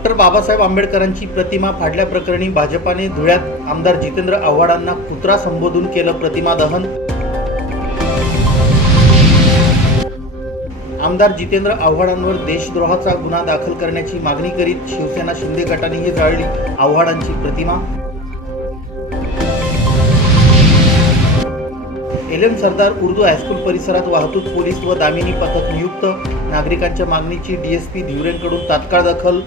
Doctor Babasaheb आंबेडकरांची प्रतिमा फाडल्याप्रकरणी भाजपाने धुळ्यात आमदार जितेंद्र आव्हाडांना कुत्रा संबोधून केलं प्रतिमा दहन. आमदार जितेंद्र आव्हाडांवर देशद्रोहाचा गुन्हा दाखल करण्याची मागणी करीत शिवसेना शिंदे गटानेही जाळली आव्हाडांची प्रतिमा. L M Sardar Urdu high school परिसरात वाहतूक पोलीस व दामिनी पथक नियुक्त. नागरिकांच्या मागणीची डीएसपी धिवरेंकडून तात्काळ दखल.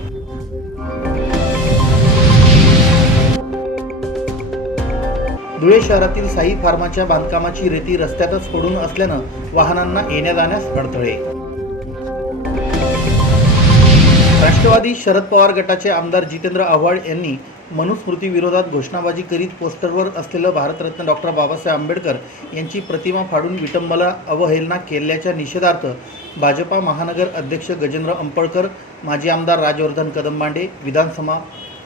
धुळे शहरातील साई फार्माच्या बांधकामाची रेती रस्त्यातच पडून असल्यानं वाहनांना येण्या जाण्यास अडथळे. राष्ट्रवादी शरद पवार गटाचे आमदार जितेंद्र आव्हाड यांनी मनुस्मृती विरोधात घोषणाबाजी करीत पोस्टरवर असलेलं भारतरत्न डॉक्टर बाबासाहेब आंबेडकर यांची प्रतिमा फाडून विटंबला अवहेलना केल्याच्या निषेधार्थ भाजपा महानगर अध्यक्ष गजेंद्र अंपळकर माजी आमदार राजवर्धन कदमबांडे विधानसभा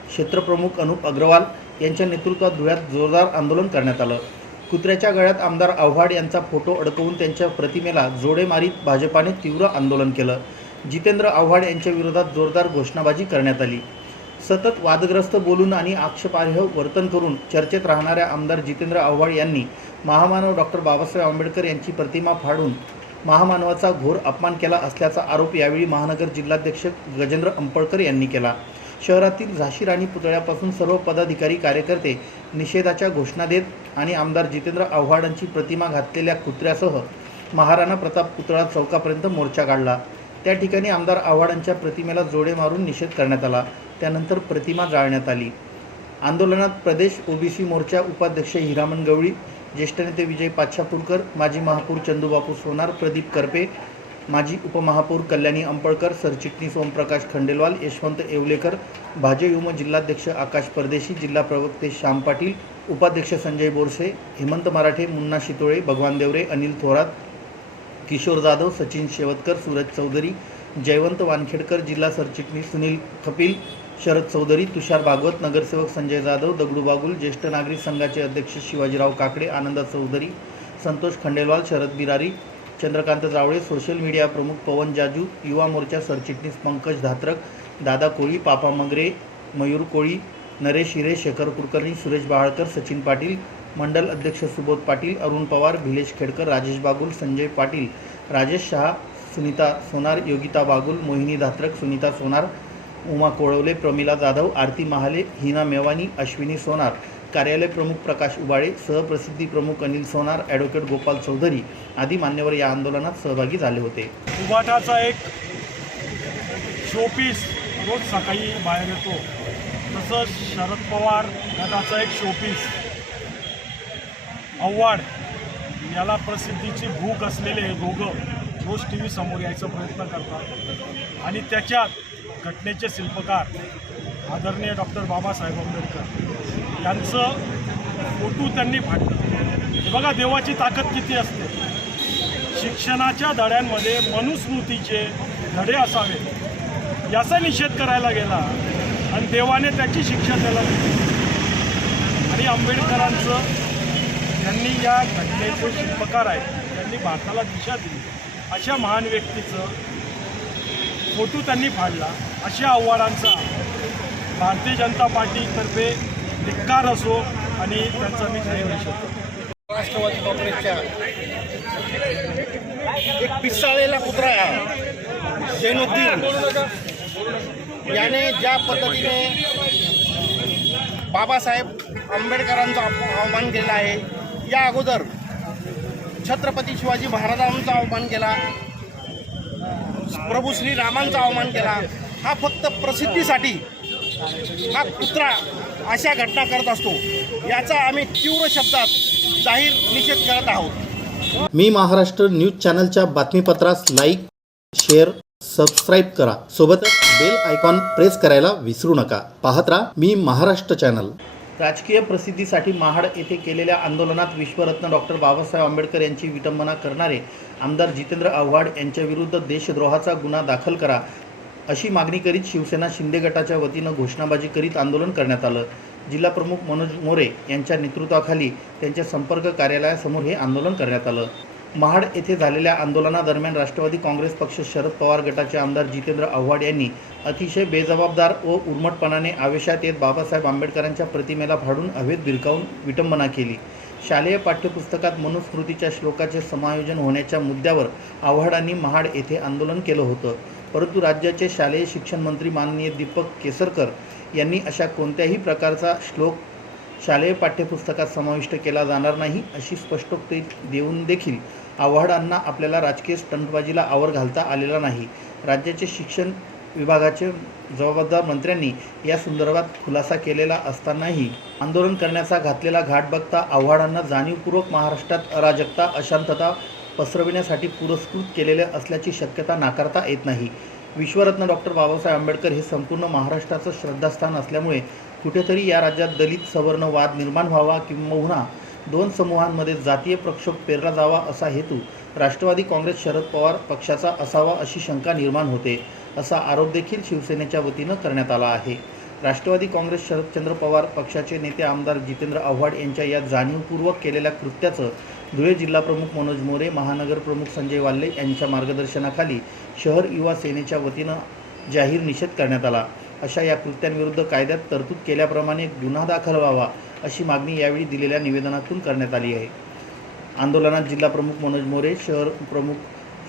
क्षेत्रप्रमुख अनुप अग्रवाल यांच्या नेतृत्वात धुळ्यात जोरदार आंदोलन करण्यात आलं. कुत्र्याच्या गळ्यात आमदार आव्हाड यांचा फोटो अडकवून त्यांच्या प्रतिमेला जोडे मारीत भाजपाने तीव्र आंदोलन केलं. जितेंद्र आव्हाड यांच्या विरोधात जोरदार घोषणाबाजी करण्यात आली. सतत वादग्रस्त बोलून आणि आक्षेपार्ह वर्तन करून चर्चेत राहणाऱ्या आमदार जितेंद्र आव्हाड यांनी महामानव डॉक्टर बाबासाहेब आंबेडकर यांची प्रतिमा फाडून महामानवाचा घोर अपमान केला असल्याचा आरोप यावेळी महानगर जिल्हाध्यक्ष गजेंद्र अंपळकर यांनी केला. शहरातील झाशी राणी पुतळ्यापासून सर्व पदाधिकारी कार्यकर्ते निषेधाच्या घोषणा देत आणि आमदार जितेंद्र आव्हाडांची प्रतिमा घातलेल्या कुत्र्यासह महाराणा प्रताप पुतळा चौकापर्यंत मोर्चा काढला. त्या ठिकाणी आमदार आव्हाडांच्या प्रतिमेला जोडे मारून निषेध करण्यात आला. त्यानंतर प्रतिमा जाळण्यात आली. आंदोलनात प्रदेश ओबीसी मोर्चा उपाध्यक्ष हिरामन गवळी ज्येष्ठ नेते विजय पाच्छापूरकर माजी महापौर चंदूबापू सोनार प्रदीप करपे माजी उपमहापौर कल्याणी अंपळकर सरचिटणीस ओमप्रकाश खंडेलवाल यशवंत येवलेकर भाजयुम जिल्हाध्यक्ष आकाश परदेशी जिल्हा प्रवक्ते श्याम पाटील उपाध्यक्ष संजय बोरसे हेमंत मराठे मुन्ना शितोळे भगवान देवरे अनिल थोरात किशोर जाधव सचिन शेवतकर सूरज चौधरी जयवंत वानखेडकर जिल्हा सरचिटणीस सुनील कपिल शरद चौधरी तुषार भागवत नगरसेवक संजय जाधव दगडू बागुल ज्येष्ठ नागरिक संघाचे अध्यक्ष शिवाजीराव काकडे आनंद चौधरी संतोष खंडेलवाल शरद बिरारी चंद्रकांत जावळे सोशल मीडिया प्रमुख पवन जाजू युवा मोर्चा सरचिटणीस पंकज धात्रक दादा कोळी पापा मंगरे मयूर कोळी नरेश हिरे शेखर कुलकर्णी सुरेश बाळकर सचिन पाटील मंडल अध्यक्ष सुबोध पाटील अरुण पवार भिलेश खेडकर राजेश बागुल संजय पाटील राजेश शहा सुनीता सोनार योगिता बागुल मोहिनी धात्रक सुनीता सोनार उमा कोळवले प्रमिला जाधव आरती महाले हिना मेवानी अश्विनी सोनार कार्यालय प्रमुख प्रकाश उबाळे सहप्रसिद्धी प्रमुख अनिल सोनार ॲडव्होकेट गोपाल चौधरी आदी मान्यवर या आंदोलनात सहभागी झाले होते. उबाटाचा एक शोपीस रोज सकाळी बाहेर येतो. तसंच शरद पवार गटाचा एक शोपीस आव्हाड याला प्रसिद्धीची भूक असलेले दोघं रोज टी व्ही समोर यायचा प्रयत्न करतात. आणि त्याच्यात घटनेचे शिल्पकार आदरणीय डॉक्टर बाबासाहेब आंबेडकर. यांचं फोटू त्यांनी फाडलं बघा देवाची ताकद किती असते. शिक्षणाच्या धड्यांमध्ये मनुस्मृतीचे धडे असावे याचा निषेध करायला गेला आणि देवाने त्याची शिक्षा त्याला दिली. आणि आंबेडकरांचं त्यांनी या घटनेचे शिल्पकार आहेत. त्यांनी भारताला दिशा दिली. अशा महान व्यक्तीचं फोटो त्यांनी फाडला अशा आव्हाडांचा भारतीय जनता पार्टीतर्फे धिक्कार असो आणि त्यांचा मी न्याय होऊ शकतो. राष्ट्रवादी काँग्रेसच्या एक पिसाळलेला कुत्रा आहे जैनुद्दीन. याने ज्या पद्धतीने बाबासाहेब आंबेडकरांचा अवमान केला आहे या अगोदर छत्रपती शिवाजी महाराजांचा अवमान केला प्रभू श्रीरामांचा अवमान केला हा फक्त प्रसिद्धीसाठी हा कुत्रा अशा घटना करत असतो. याचा आम्ही तीव्र शब्दात जाहीर निषेध करत आहोत. मी महाराष्ट्र न्यूज चॅनलच्या बातमीपत्रास लाईक शेअर सबस्क्राईब करा. सोबतच बेल आयकॉन प्रेस करायला विसरू नका. पाहत राहा मी महाराष्ट्र चॅनल. राजकीय प्रसिद्धीसाठी महाड येथे केलेल्या आंदोलनात विश्वरत्न डॉक्टर बाबासाहेब आंबेडकर यांची विटंबना करणारे आमदार जितेंद्र आव्हाड यांच्याविरुद्ध देशद्रोहाचा गुन्हा दाखल करा. अशी मागणी करीत शिवसेना शिंदे गटाच्या वतीनं घोषणाबाजी करीत आंदोलन करण्यात आलं. जिल्हाप्रमुख मनोज मोरे यांच्या नेतृत्वाखाली त्यांच्या संपर्क कार्यालयासमोर हे आंदोलन करण्यात आलं. महाड येथे झालेल्या आंदोलनादरम्यान राष्ट्रवादी काँग्रेस पक्ष शरद पवार गटाचे आमदार जितेंद्र आव्हाड यांनी अतिशय बेजबाबदार व उर्मटपणाने आवेशात येत बाबासाहेब आंबेडकरांच्या प्रतिमेला फाडून हवेत भिरकावून विटंबना केली. शालेय पाठ्यपुस्तकात मनुस्मृतीच्या श्लोकाचे समायोजन होण्याच्या मुद्द्यावर आव्हाडांनी महाड येथे आंदोलन केलं होतं. परंतु राज्याचे शालेय शिक्षण मंत्री माननीय दीपक केसरकर यांनी अशा कोणत्याही प्रकारचा श्लोक शालेय पाठ्यपुस्तकात समाविष्ट केला जाणार नाही अशी स्पष्टोक्ती देऊन देखील आव्हाडांना आपल्याला राजकीय स्टंटबाजीला आवर घालता आलेला नाही. राज्याचे शिक्षण विभागाचे जबाबदार मंत्र्यांनी या संदर्भात खुलासा केलेला असतानाही आंदोलन करण्याचा घातलेला घाट बघता आव्हाडांना जाणीवपूर्वक महाराष्ट्रात अराजकता अशांतता पसरविण्यासाठी पुरस्कृत केलेले असल्याची शक्यता नाकारता येत नाही. विश्वरत्न डॉक्टर बाबासाहेब आंबेडकर हे संपूर्ण महाराष्ट्राचं श्रद्धास्थान असल्यामुळे कुठेतरी या राज्यात दलित सवर्ण वाद निर्माण व्हावा किंबहुना दोन समूहांमध्ये जातीय प्रक्षोभ पेरला जावा असा हेतू राष्ट्रवादी काँग्रेस शरद पवार पक्षाचा असावा अशी शंका निर्माण होते असा आरोप देखील शिवसेनेच्या वतीनं करण्यात आला आहे. राष्ट्रवादी काँग्रेस शरदचंद्र पवार पक्षाचे नेते आमदार जितेंद्र आव्हाड यांच्या या जाणीवपूर्वक केलेल्या कृत्याचं धुळे जिल्हाप्रमुख मनोज मोरे महानगर प्रमुख संजय वाल्ले यांच्या मार्गदर्शनाखाली शहर युवा सेनेच्या वतीनं जाहीर निषेध करण्यात आला. अशा या कृत्यांविरुद्ध कायद्यात तरतूद केल्याप्रमाणे गुन्हा दाखल व्हावा अशी मागणी यावेळी दिलेल्या निवेदनातून करण्यात आली आहे. आंदोलनात जिल्हाप्रमुख मनोज मोरे शहर प्रमुख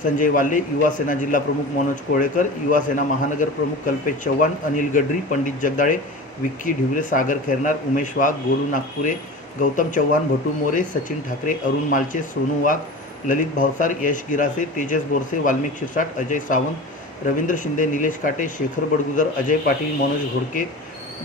संजय वाल्ले युवा सेना जिल्हा प्रमुख मनोज कोळेकर युवा सेना महानगर प्रमुख कल्पेश चव्हाण अनिल गडरी पंडित जगदाळे विक्की ढिवरे सागर खेरनार उमेश वाघ गोलू नागपुरे गौतम चव्हाण भटू मोरे सचिन ठाकरे अरुण मालचे सोनू वाघ ललित भावसार यश गिरासे तेजस बोरसे वाल्मिक शिरसाट अजय सावंत रवींद्र शिंदे निलेश काटे शेखर बडगुजर अजय पाटील मनोज घोडके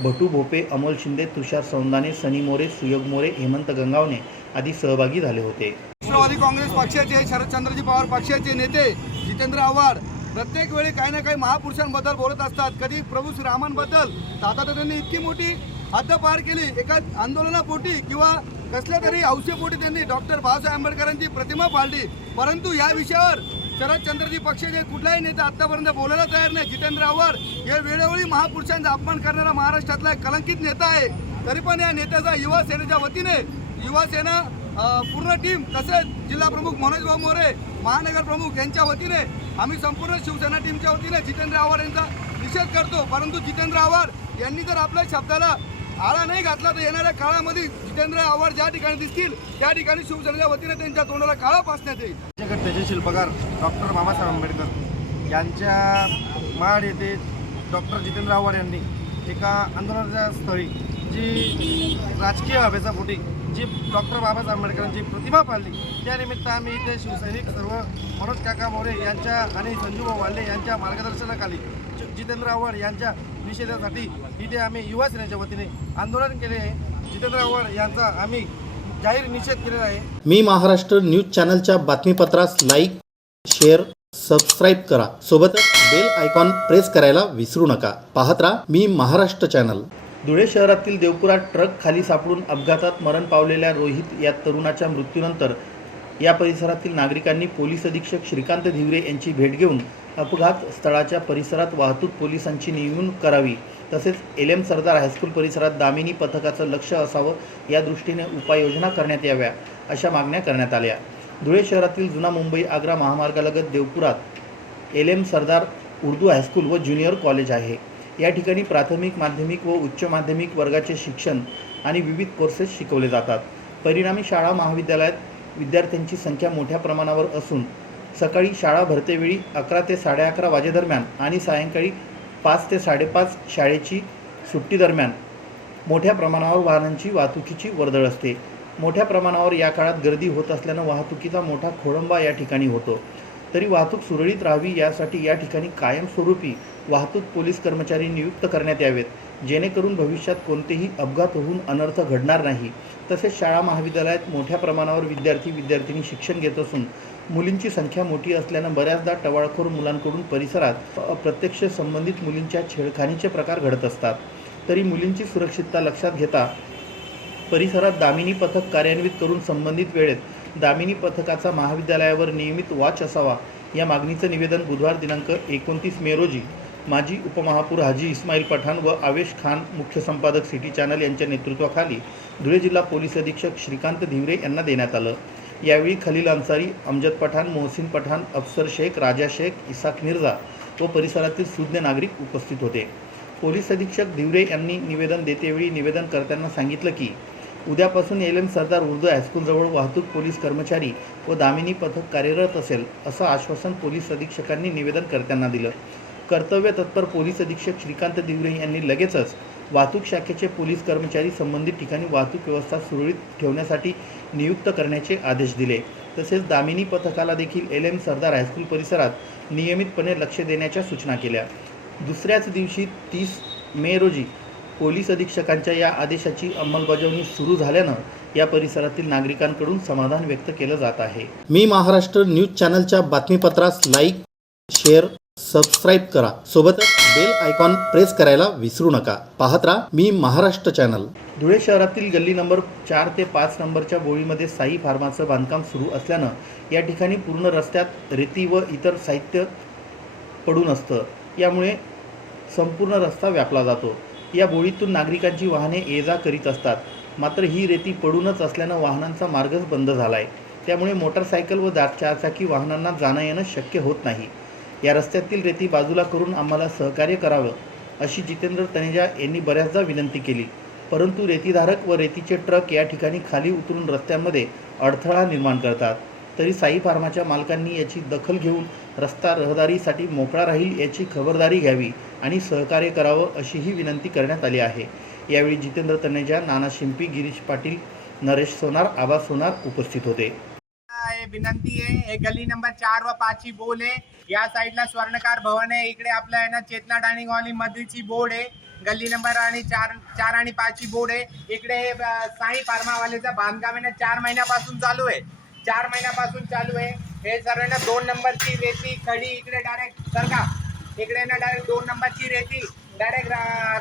भटू भोपे अमोल शिंदे तुषार सौंदाने सनी मोरे सुयोग मोरे हेमंत गंगावणे आदी सहभागी झाले होते. राष्ट्रवादी काँग्रेस पक्षाचे शरदचंद्रजी पवार पक्षाचे नेते जितेंद्र आव्हाड प्रत्येक वेळी काही ना काही महापुरुषांबद्दल बोलत असतात. कधी प्रभू श्रीरामांबद्दल. तर आता तर त्यांनी इतकी मोठी हद्द पार केली. एका आंदोलनापोटी किंवा कसल्या तरी हौसेपोटी त्यांनी डॉक्टर बाबासाहेब आंबेडकरांची प्रतिमा पाळली परंतु या विषयावर शरदचंद्रजी पक्षाचे कुठलाही नेता आत्तापर्यंत बोलायला तयार नाही. जितेंद्र आव्हाड हे वेळोवेळी महापुरुषांचा अपमान करणारा महाराष्ट्रातला एक कलंकित नेता आहे. तरी पण या नेत्याचा युवा सेनेच्या वतीने युवा सेना पूर्ण टीम तसेच जिल्हा प्रमुख मनोज भाऊ मोरे महानगर प्रमुख यांच्या वतीने आम्ही संपूर्ण शिवसेना टीमच्या वतीने जितेंद्र आव्हाड यांचा निषेध करतो. परंतु जितेंद्र आव्हाड यांनी जर आपल्या शब्दाला आळा नाही घातला तर येणाऱ्या काळामध्ये जितेंद्र आव्हाड ज्या ठिकाणी दिसतील त्या ठिकाणी शिवसेनेच्या वतीने त्यांच्या तोंडाला काळा पासण्यात येईल. राज्यघटनेचे शिल्पकार डॉक्टर बाबासाहेब आंबेडकर यांच्या माड येथे डॉक्टर जितेंद्र आव्हाड यांनी एका आंदोलनाच्या स्थळी जी राजकीय हवेचा फुटी जी डॉक्टर बाबासाहेब आंबेडकरांची प्रतिभा पाळली त्यानिमित्त आम्ही इथे शिवसैनिक सर्व मनोज काका मोरे यांच्या आणि संजूभाऊ वाल्हे यांच्या मार्गदर्शनाखाली जितेंद्र आव्हाड यांच्या निषेधासाठी इथे आम्ही युवा सेनेच्या वतीने आंदोलन केले आहे. जितेंद्र आव्हाड यांचा आम्ही जाहीर निषेध केलेला आहे. मी महाराष्ट्र न्यूज चॅनलच्या बातमीपत्रास लाईक शेअर सबस्क्राईब करा. सोबतच बेल आयकॉन प्रेस करायला विसरू नका. पाहत राहा मी महाराष्ट्र चॅनल. धुळे शहरातील देवपुरात ट्रक खाली सापडून अपघातात मरण पावलेल्या रोहित या तरुणाच्या मृत्यूनंतर या परिसरातील नागरिकांनी पोलीस अधीक्षक श्रीकांत धिवरे यांची भेट घेऊन अपघात स्थळाच्या परिसरात वाहतूक पोलिसांची नेमणूक करावी. तसेच एल एम सरदार हायस्कूल परिसरात दामिनी पथकाचं लक्ष असावं या दृष्टीने उपाययोजना करण्यात याव्या अशा मागण्या करण्यात आल्या. धुळे शहरातील जुना मुंबई आग्रा महामार्गालगत देवपुरात L M Sardar Urdu high school व ज्युनियर कॉलेज आहे. या ठिकाणी प्राथमिक माध्यमिक व उच्च माध्यमिक वर्गाचे शिक्षण आणि विविध कोर्सेस शिकवले जातात. परिणामी शाळा महाविद्यालयात विद्यार्थ्यांची संख्या मोठ्या प्रमाणावर असून सकाळी शाळा भरतेवेळी अकरा ते साडे अकरा वाजेदरम्यान आणि सायंकाळी पाच ते साडेपाच शाळेची सुट्टीदरम्यान मोठ्या प्रमाणावर वाहनांची वाहतुकीची वर्दळ असते. मोठ्या प्रमाणावर या काळात गर्दी होत असल्यानं वाहतुकीचा मोठा खोळंबा या ठिकाणी होतो. तरी वाहतूक सुरळीत राहावी यासाठी या ठिकाणी कायमस्वरूपी वाहतूक पोलीस कर्मचारी नियुक्त करण्यात यावेत. जेणेकरून भविष्यात कोणतेही अपघात होऊन अनर्थ घडणार नाही. तसेच शाळा महाविद्यालयात मोठ्या प्रमाणावर विद्यार्थी विद्यार्थिनी शिक्षण घेत असून मुलींची संख्या मोठी असल्यानं बऱ्याचदा टवाळखोर मुलांकडून परिसरात अप्रत्यक्ष संबंधित मुलींच्या छेडखानीचे प्रकार घडत असतात. तरी मुलींची सुरक्षितता लक्षात घेता परिसरात दामिनी पथक कार्यान्वित करून संबंधित वेळेत दामिनी पथकाचा महाविद्यालयावर नियमित वाच असावा या मागणीचं निवेदन बुधवार दिनांक एकोणतीस मे रोजी माजी उपमहापौर हाजी इस्माईल पठाण व आवेश खान मुख्य संपादक सिटी चॅनल यांच्या नेतृत्वाखाली धुळे जिल्हा पोलीस अधीक्षक श्रीकांत धिवरे यांना देण्यात आलं. यावेळी खलील अन्सारी अमजद पठाण मोहसिन पठाण अफसर शेख राजा शेख इसाक मिर्झा व परिसरातील सुज्ञ नागरिक उपस्थित होते. पोलीस अधीक्षक धिवरे यांनी निवेदन देतेवेळी निवेदनकर्त्यांना सांगितलं की उद्यापासून एल एम सरदार उर्दू हायस्कूलजवळ वाहतूक पोलीस कर्मचारी व दामिनी पथक कार्यरत असेल असं आश्वासन पोलीस अधीक्षकांनी निवेदनकर्त्यांना दिलं. कर्तव्य तत्पर पोलीस अधीक्षक श्रीकांत दिवरे यांनी लगेचच वाहतूक शाखेचे पोलीस कर्मचारी संबंधित ठिकाणी वाहतूक व्यवस्था सुरळीत ठेवण्यासाठी नियुक्त करण्याचे आदेश दिले. तसेच दामिनी पथकाला देखील एल एम सरदार हायस्कूल परिसरात नियमितपणे लक्ष देण्याच्या सूचना केल्या. दुसऱ्याच दिवशी तीस मे रोजी पोलीस अधीक्षकांच्या या आदेशाची अंमलबजावणी सुरू झाल्यानं या परिसरातील नागरिकांकडून समाधान व्यक्त केलं जात आहे. मी महाराष्ट्र न्यूज चॅनलच्या बातमीपत्रास लाईक शेअर सबस्क्राईब करा. सोबतच बेल आयकॉन प्रेस करायला विसरू नका. पाहत राहा मी महाराष्ट्र चॅनल धुळे शहरातील गल्ली नंबर चार ते पाच नंबरच्या बोळीमध्ये साई फार्माचं बांधकाम सुरू असल्यानं या ठिकाणी पूर्ण रस्त्यात रेती व इतर साहित्य पडून असतं. यामुळे संपूर्ण रस्ता व्यापला जातो. या बोळीतून नागरिकांची वाहने ये जा करीत असतात. मात्र ही रेती पडूनच असल्यानं वाहनांचा मार्गच बंद झाला आहे त्यामुळे मोटारसायकल व दा चारचाकी वाहनांना जाणं येणं शक्य होत नाही. या रस्त्यातील रेती बाजूला करून आम्हाला सहकार्य करावं अशी जितेंद्र तनेजा यांनी बऱ्याचदा विनंती केली. परंतु रेतीधारक व रेतीचे ट्रक या ठिकाणी खाली उतरून रस्त्यांमध्ये अडथळा निर्माण करतात. तरी साई फार्माच्या मालकांनी याची दखल घेऊन रस्ता रहदारीसाठी मोकळा राहील याची खबरदारी घ्यावी आणि सहकार्य करावं अशीही विनंती करण्यात आली आहे. यावेळी जितेंद्र तनेजा नाना शिंपी गिरीश पाटील नरेश सोनार आबा सोनार उपस्थित होते. विनंती आहे. हे गल्ली नंबर चार व पाच ची बोल आहे. या साईडला स्वर्णकार भवन आहे. इकडे आपलं आहे ना चेतना डायनिंग हॉल मधीची बोर्ड आहे. गल्ली नंबर आणि चार चार आणि पाच ची बोर्ड आहे. इकडे हे साई फार्मावालेचं बांधकाम आहे ना चार महिन्यापासून चालू आहे. चार महिन्यापासून चालू आहे. हे सर्व ना दोन नंबरची रेती खडी इकडे डायरेक्ट सरका इकडे ना डायरेक्ट दोन नंबरची रेती. डायरेक्ट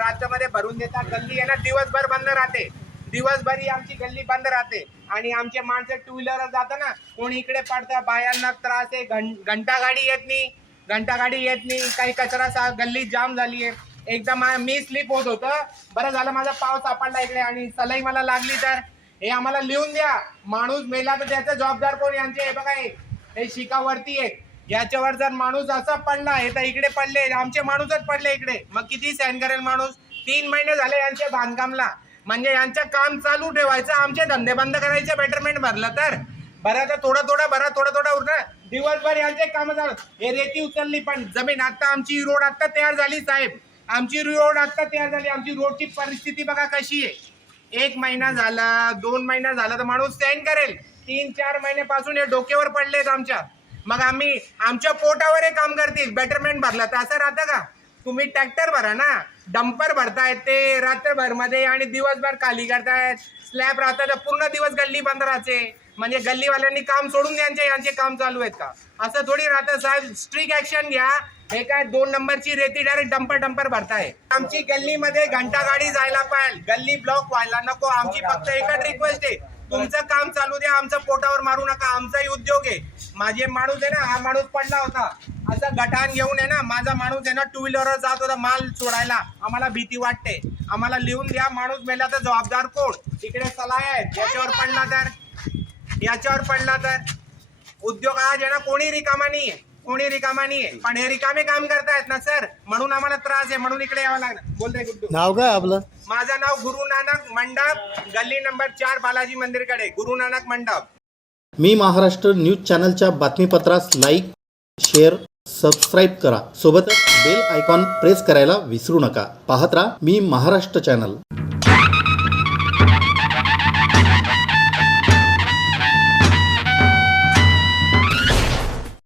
राज्यामध्ये भरून देतात. गल्ली आहे ना दिवसभर बंद राहते. दिवसभरी आमची गल्ली बंद राहते. आणि आमचे माणसं टू व्हीलर जातात ना कोणी इकडे पडतं बायांना त्रास आहे घं घंटा गाडी येत नाही घंटा गाडी येत नाही काही कचरा सा गल्ली जाम झाली आहे. एकदा मा मी स्लिप होत होतं. बरं झालं माझा पाव सापडला इकडे आणि सलाई मला लागली तर. हे आम्हाला लिहून द्या. माणूस मेला तर त्याचा जबाबदार कोण यांचे हे बघा हे शिकावरती आहेत. याच्यावर जर माणूस असा पडला हे तर इकडे पडले. आमचे माणूसच पडले इकडे. मग किती सहन करेल माणूस? तीन महिने झाले यांच्या बांधकामला. म्हणजे यांचं काम चालू ठेवायचं आमचे धंदे बंद करायचे बेटरमेंट भरलं तर. बरं तर थोडं थोडं बरा थोडं थोडं उरलं. दिवसभर यांचे काम झालं. हे रेती उचलली पण जमीन आता आमची रोड आता तयार झाली साहेब. आमची रोड आता तयार झाली. आमची रोडची परिस्थिती बघा कशी आहे. एक महिना झाला दोन महिना झाला तर माणूस सेंड करेल. तीन चार महिन्यापासून हे डोक्यावर पडलेत आमच्या. मग आम्ही आमच्या पोटावर हे काम करतील. बेटरमेंट भरला तर. असं राहतं का? तुम्ही ट्रॅक्टर भरा ना. डंपर भरतायत ते रात्रभरमध्ये आणि दिवसभर खाली करतायत. स्लॅब राहतात तर पूर्ण दिवस गल्ली बंद राहते. म्हणजे गल्लीवाल्यांनी काम सोडून द्यायचे यांचे काम चालू आहेत का? असं थोडी राहतं. साहेब स्ट्रिक ऍक्शन घ्या. हे काय दोन नंबरची रेती डायरेक्ट डंपर डंपर भरताय. आमची गल्लीमध्ये घंटा गाडी जायला पाहिजे. गल्ली ब्लॉक व्हायला नको. आमची फक्त एकच रिक्वेस्ट आहे. तुमचं काम चालू द्या आमचं पोटावर मारू नका. आमचाही उद्योग आहे. माझे माणूस आहे ना हा माणूस पडला होता. असं गटान घेऊन आहे ना माझा माणूस आहे ना टू व्हीलरवर जात होता माल सोडायला आम्हाला भीती वाटते. आम्हाला लिहून द्या माणूस मेला तर जबाबदार कोण? तिकडे सलाय आहेत याच्यावर पडला तर? याच्यावर पडला तर? उद्योग आज आहे ना कोणी रिकामा नाही आहे कोणी रिकामा नाही आहे पण हे रिकामे काम करतायत ना सर. म्हणून आम्हाला त्रास आहे. म्हणून इकडे यावं लागलं. बोल रे गुड्डू. नाव काय आपलं? माझं नाव गुरु नानक मंडप गल्ली नंबर चार बालाजी मंदिरकडे. गुरु नानक मंडप. मी महाराष्ट्र न्यूज चॅनलच्या बातमीपत्रास लाईक शेअर सबस्क्राईब करा. सोबतच बेल आयकॉन प्रेस करायला विसरू नका. पाहत राहा मी महाराष्ट्र चॅनल.